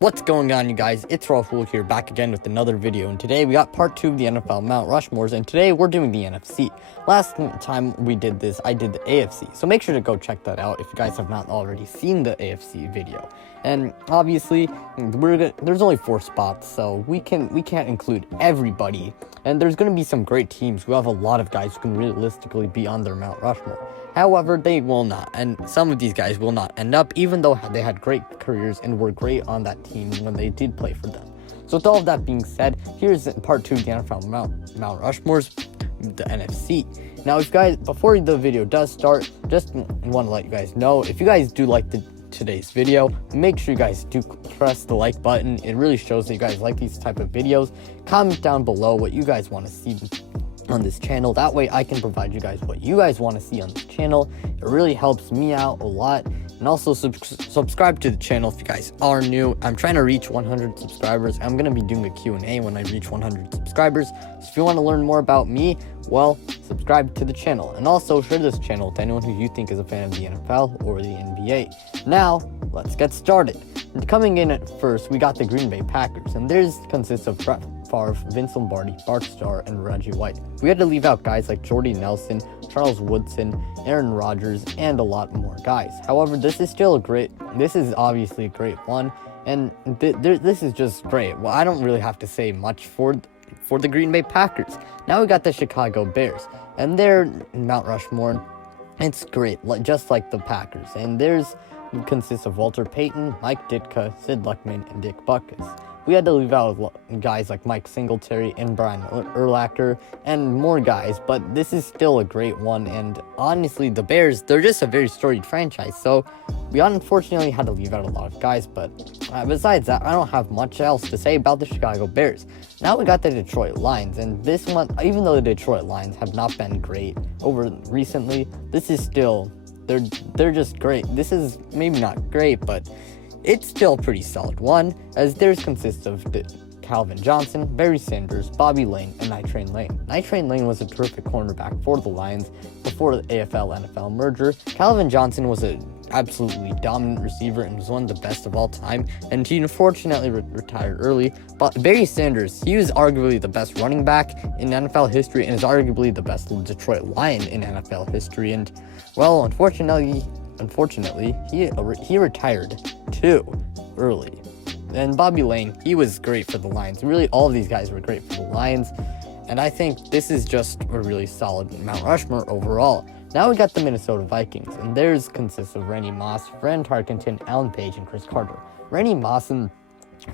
What's going on, you guys? It's Rushmore here, back again with another video, and today we got part 2 of the NFL Mount Rushmores, and today we're doing the NFC. Last time we did this, I did the AFC, so make sure to go check that out if you guys have not already seen the AFC video. And obviously, there's only 4 spots, so we can't include everybody, and there's going to be some great teams who have a lot of guys who can realistically be on their Mount Rushmore. However, they will not, and some of these guys will not end up, even though they had great careers and were great on that team when they did play for them. So with all of that being said, here's part 2 of the NFL Mount Rushmores, the NFC. Now, if you guys, before the video does start, just want to let you guys know, if you guys do like today's video, make sure you guys do press the like button. It really shows that you guys like these type of videos. Comment down below what you guys want to see on this channel. That way I can provide you guys what you guys want to see on this channel. It really helps me out a lot. And also subscribe to the channel if you guys are new. I'm trying to reach 100 subscribers. I'm going to be doing a Q&A when I reach 100 subscribers. So if you want to learn more about me, well, subscribe to the channel. And also share this channel with anyone who you think is a fan of the NFL or the NBA. Now, let's get started. And coming in at first, we got the Green Bay Packers. And theirs consists of Brett Favre, Vince Lombardi, Bart Starr, and Reggie White. We had to leave out guys like Jordy Nelson, Charles Woodson, Aaron Rodgers, and a lot more guys. However, this is obviously a great one, and this is just great. Well, I don't really have to say much for the Green Bay Packers. Now we got the Chicago Bears, and their Mount Rushmore, it's great, just like the Packers. And theirs consists of Walter Payton, Mike Ditka, Sid Luckman, and Dick Butkus. We had to leave out guys like Mike Singletary and Brian Urlacher and more guys, but this is still a great one. And honestly, the Bears, they're just a very storied franchise, so we unfortunately had to leave out a lot of guys. But besides that, I don't have much else to say about the Chicago Bears. Now we got the Detroit Lions, and this one, even though the Detroit Lions have not been great over recently, this is still, they're just great. This is maybe not great, but it's still a pretty solid one, as theirs consists of Calvin Johnson, Barry Sanders, Bobby Lane, and Night Train Lane. Night Train Lane was a terrific cornerback for the Lions before the AFL-NFL merger. Calvin Johnson was an absolutely dominant receiver and was one of the best of all time, and he unfortunately retired early. But Barry Sanders, he was arguably the best running back in NFL history and is arguably the best Detroit Lion in NFL history. And, well, unfortunately, he retired too early. And Bobby Lane, he was great for the Lions. Really, all of these guys were great for the Lions. And I think this is just a really solid Mount Rushmore overall. Now we got the Minnesota Vikings, and theirs consists of Randy Moss, Fran Tarkenton, Alan Page, and Chris Carter. Randy Moss and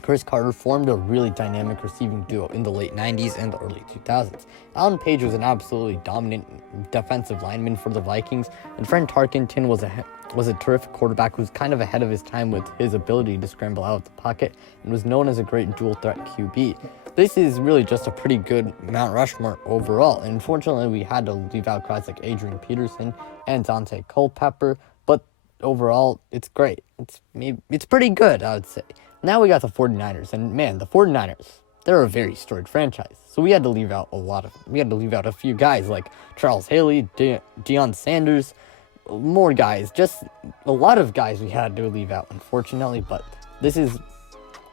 Chris Carter formed a really dynamic receiving duo in the late 90s and the early 2000s. Alan Page was an absolutely dominant defensive lineman for the Vikings, and Fran Tarkenton was a terrific quarterback who was kind of ahead of his time with his ability to scramble out of the pocket and was known as a great dual threat QB. This is really just a pretty good Mount Rushmore overall, and unfortunately we had to leave out guys like Adrian Peterson and Dante Culpepper, but overall it's great. It's pretty good, I would say. Now we got the 49ers, and man, the 49ers, they're a very storied franchise. So we had to leave out a few guys like Charles Haley, Deion Sanders, more guys, just a lot of guys we had to leave out, unfortunately. But this is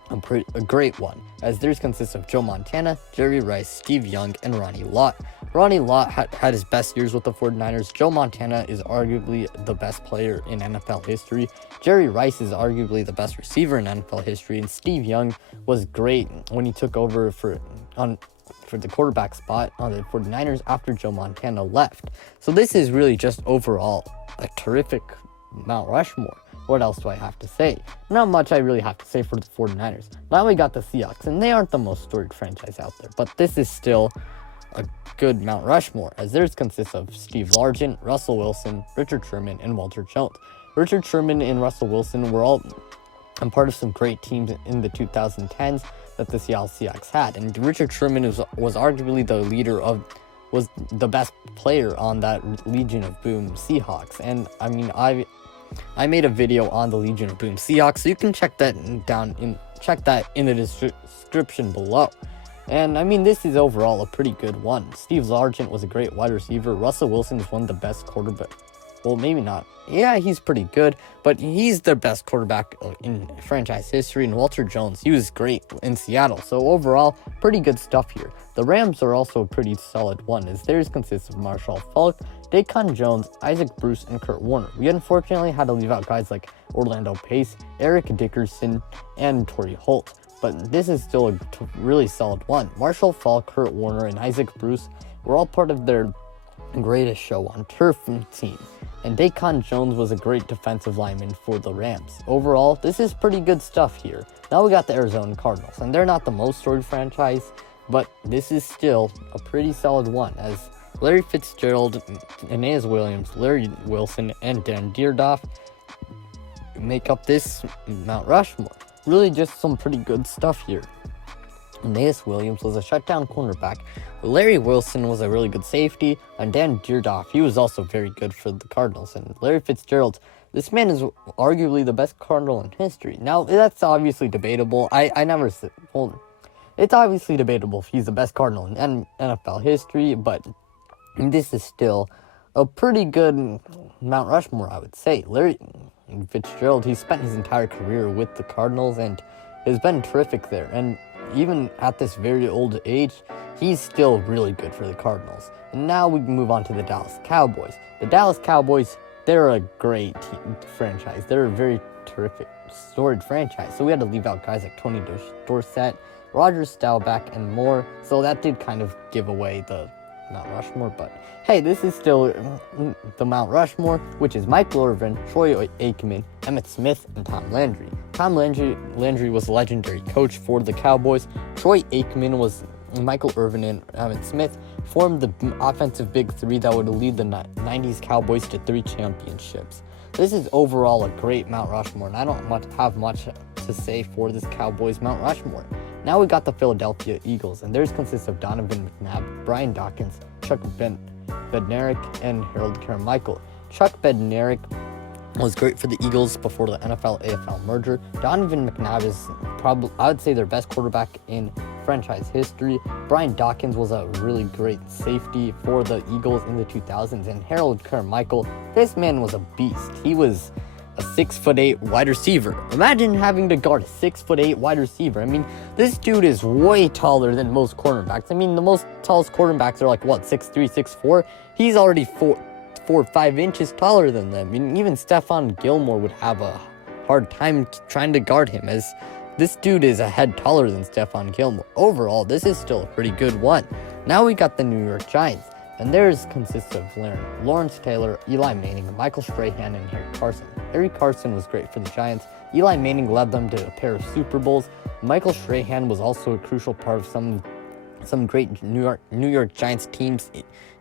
a great one, as theirs consists of Joe Montana, Jerry Rice, Steve Young, and Ronnie Lott. Ronnie Lott had his best years with the 49ers. Joe Montana is arguably the best player in NFL history. Jerry Rice is arguably the best receiver in NFL history. And Steve Young was great when he took over for the quarterback spot on the 49ers after Joe Montana left. So this is really just overall a terrific Mount Rushmore. What else do I have to say? Not much I really have to say for the 49ers. Now we got the Seahawks, and they aren't the most storied franchise out there, but this is still a good Mount Rushmore, as theirs consists of Steve Largent, Russell Wilson, Richard Sherman, and Walter Jones. Richard Sherman and Russell Wilson were all part of some great teams in the 2010s that the Seattle Seahawks had, and Richard Sherman was arguably was the best player on that Legion of Boom Seahawks. And I mean, I made a video on the Legion of Boom Seahawks, so you can check that in the description below. And I mean, this is overall a pretty good one. Steve Largent was a great wide receiver. Russell Wilson is one of the best quarterbacks. Well, maybe not yeah, he's pretty good, but he's their best quarterback in franchise history. And Walter Jones, he was great in Seattle. So overall, pretty good stuff here. The Rams are also a pretty solid one, as theirs consists of Marshall Faulk, Daquan Jones, Isaac Bruce, and Kurt Warner. We unfortunately had to leave out guys like Orlando Pace, Eric Dickerson, and Torrey Holt. But this is still a really solid one. Marshall Faulk, Kurt Warner, and Isaac Bruce were all part of their greatest show on turf team. And Daquan Jones was a great defensive lineman for the Rams. Overall, this is pretty good stuff here. Now we got the Arizona Cardinals, and they're not the most storied franchise, but this is still a pretty solid one, as Larry Fitzgerald, Aeneas Williams, Larry Wilson, and Dan Dierdorf make up this Mount Rushmore. Really just some pretty good stuff here. Aeneas Williams was a shutdown cornerback. Larry Wilson was a really good safety, and Dan Dierdorf, he was also very good for the Cardinals. And Larry Fitzgerald, this man is arguably the best Cardinal in history. Now, that's obviously debatable. It's obviously debatable if he's the best Cardinal in NFL history, but this is still a pretty good Mount Rushmore, I would say. Larry Fitzgerald, he spent his entire career with the Cardinals and has been terrific there. And even at this very old age, he's still really good for the Cardinals. And now we can move on to the Dallas Cowboys. The Dallas Cowboys, they're a great franchise. They're a very terrific, storied franchise. So we had to leave out guys like Tony Dorsett, Roger Staubach, and more. So that did kind of give away the Mount Rushmore, but hey, this is still the Mount Rushmore, which is Michael Irvin, Troy Aikman, Emmitt Smith, and Tom Landry. Tom Landry was a legendary coach for the Cowboys. Troy Aikman was Michael Irvin and Emmitt Smith formed the offensive big three that would lead the 90s Cowboys to 3 championships. This is overall a great Mount Rushmore, and I don't have much to say for this Cowboys Mount Rushmore. Now we got the Philadelphia Eagles, and theirs consists of Donovan McNabb, Brian Dawkins, Chuck Bednarik, and Harold Carmichael. Chuck Bednarik was great for the Eagles before the NFL-AFL merger. Donovan McNabb is probably, I would say, their best quarterback in franchise history. Brian Dawkins was a really great safety for the Eagles in the 2000s, and Harold Carmichael, this man was a beast. He was a 6'8" wide receiver. Imagine having to guard a 6'8" wide receiver. I mean, this dude is way taller than most cornerbacks. I mean, the most tallest cornerbacks are like, what, 6'3", 6'4"? He's already 4 or 5 inches taller than them. I mean, even Stephon Gilmore would have a hard time trying to guard him, as this dude is a head taller than Stephon Gilmore. Overall, this is still a pretty good one. Now we got the New York Giants, and theirs consists of Lawrence Taylor, Eli Manning, Michael Strahan, and Harry Carson. Harry Carson was great for the Giants. Eli Manning led them to a pair of Super Bowls. Michael Strahan was also a crucial part of some great New York Giants teams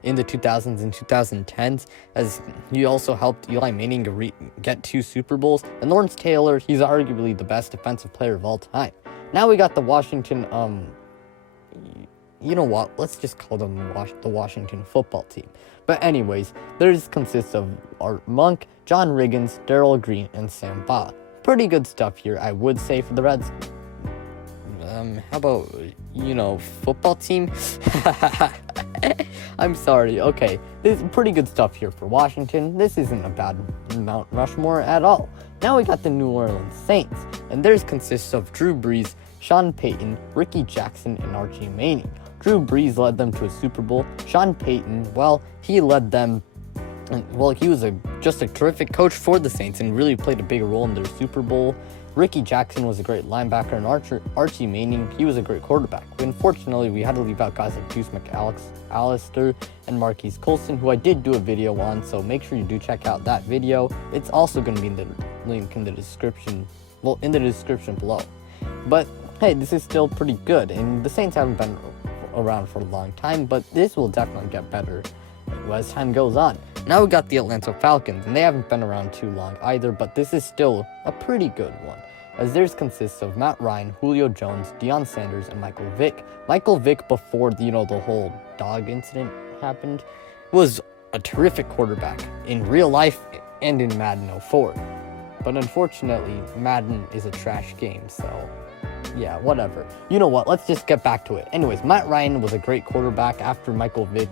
in the 2000s and 2010s, as he also helped Eli Manning get 2 Super Bowls. And Lawrence Taylor, he's arguably the best defensive player of all time. Now we got the Washington, you know what, let's just call them the Washington football team. But anyways, theirs consists of Art Monk, John Riggins, Darrell Green, and Sam Baugh. Pretty good stuff here, I would say, for the Reds. How about, football team? I'm sorry, okay. This is pretty good stuff here for Washington. This isn't a bad Mount Rushmore at all. Now we got the New Orleans Saints, and theirs consists of Drew Brees, Sean Payton, Ricky Jackson, and Archie Manning. Drew Brees led them to a Super Bowl. Sean Payton, well, he led them, he was just a terrific coach for the Saints and really played a big role in their Super Bowl. Ricky Jackson was a great linebacker, and Archie Manning, he was a great quarterback. Unfortunately, we had to leave out guys like Deuce McAllister and Marquise Colston, who I did do a video on, so make sure you do check out that video. It's also going to be in the link in the description, below. But hey, this is still pretty good, and the Saints haven't been around for a long time, but this will definitely get better as time goes on. Now we got the Atlanta Falcons, and they haven't been around too long either, but this is still a pretty good one, as theirs consists of Matt Ryan, Julio Jones, Deion Sanders, and Michael Vick. Michael Vick, before the whole dog incident happened, was a terrific quarterback in real life and in Madden 04. But unfortunately, Madden is a trash game, so yeah, whatever. You know what, let's just get back to it. Anyways, Matt Ryan was a great quarterback after Michael Vick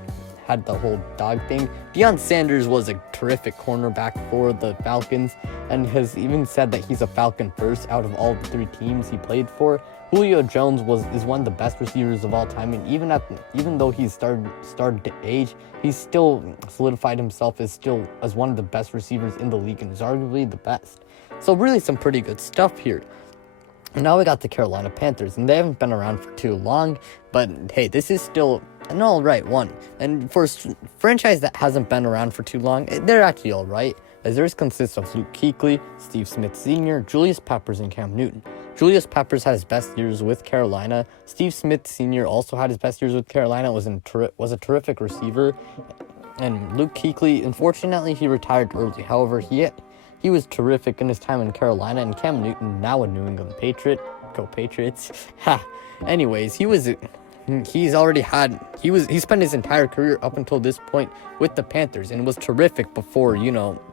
had the whole dog thing. Deion Sanders was a terrific cornerback for the Falcons and has even said that he's a Falcon first out of all the 3 teams he played for. Julio Jones is one of the best receivers of all time, and even though he's started to age, he's still solidified himself as one of the best receivers in the league and is arguably the best. So really some pretty good stuff here. And now we got the Carolina Panthers, and they haven't been around for too long, but hey, this is still an alright one. And for a franchise that hasn't been around for too long, they're actually alright, as theirs consists of Luke Kuechly, Steve Smith Sr., Julius Peppers, and Cam Newton. Julius Peppers had his best years with Carolina. Steve Smith Sr. also had his best years with Carolina, was a terrific receiver. And Luke Kuechly, unfortunately, he retired early. However, he was terrific in his time in Carolina. And Cam Newton, now a New England Patriot. Go Patriots. Anyways, he spent his entire career up until this point with the Panthers and was terrific before,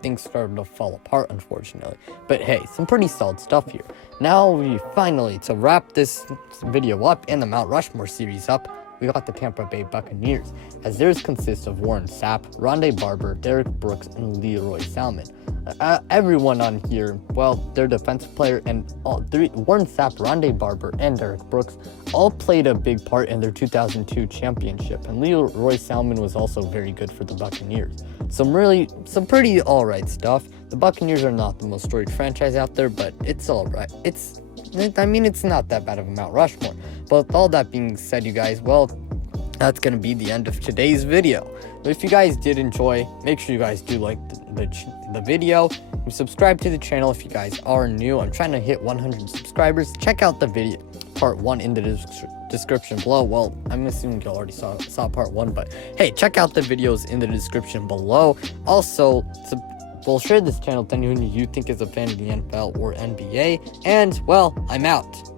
things started to fall apart, unfortunately. But hey, some pretty solid stuff here. Now to wrap this video up and the Mount Rushmore series up, we got the Tampa Bay Buccaneers, as theirs consists of Warren Sapp, Rondé Barber, Derek Brooks, and Leroy Salmon. Everyone on here, their defensive player and all three, Warren Sapp, Rondé Barber, and Derek Brooks, all played a big part in their 2002 championship, and Leroy Salmon was also very good for the Buccaneers. Some pretty alright stuff. The Buccaneers are not the most storied franchise out there, but it's alright. It's not that bad of a Mount Rushmore. But with all that being said, you guys, that's going to be the end of today's video. If you guys did enjoy, make sure you guys do like the video. And subscribe to the channel if you guys are new. I'm trying to hit 100 subscribers. Check out the video, part 1 in the description below. I'm assuming you already saw part 1, but hey, check out the videos in the description below. Also, share this channel with anyone you think is a fan of the NFL or NBA. And, I'm out.